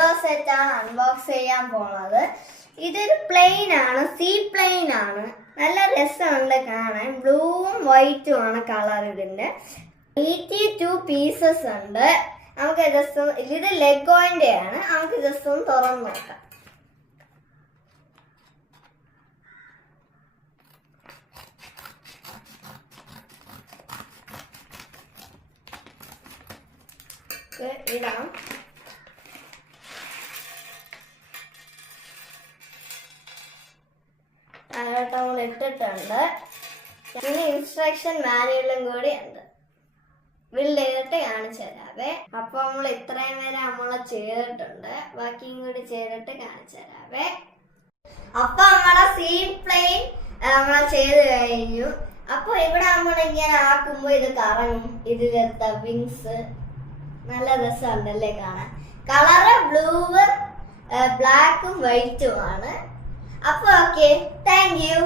ലെഗോ set ആണ് unbox ചെയ്യാൻ പോണത്. ഇതൊരു പ്ലെയിൻ ആണ്, സീ പ്ലെയിൻ ആണ്. നല്ല രസമുണ്ട് കാണാൻ. ബ്ലൂവും വൈറ്റും ആണ് കളർ. ഇതിന്റെ 82 പീസസ് ഉണ്ട്. നമുക്ക് ജസ്റ്റ് ഇത് ലെഗോന്റെ ആണ്. നമുക്ക് ജസ്റ്റ് ഒന്ന് തുറന്നു നോക്കാം. ഇടാം. നമ്മൾ ഇട്ടിട്ടുണ്ട്. ഇനി ഇൻസ്ട്രക്ഷൻ മാനുവലും കൂടി ഉണ്ട്. ബിൽഡ് കാണിച്ചു തരാവേ. അപ്പൊ നമ്മൾ ഇത്രയും വരെ നമ്മൾ ചെയ്തിട്ടുണ്ട്. ബാക്കിയും കൂടി ചെയ്തിട്ട് കാണിച്ചു തരാവേ. അപ്പൊ നമ്മളെ സീ പ്ലെയിൻ നമ്മൾ ചെയ്ത് കഴിഞ്ഞു. അപ്പൊ ഇവിടെ നമ്മൾ ഇങ്ങനെ ആക്കുമ്പോ ഇത് കറങ്ങും. ഇതിലെത്ത വിങ്സ് നല്ല രസമുണ്ടല്ലേ കാണാൻ. കളറ് ബ്ലൂവും ബ്ലാക്കും വൈറ്റും ആണ്. അപ്പൊ ഓക്കെ, താങ്ക് യു.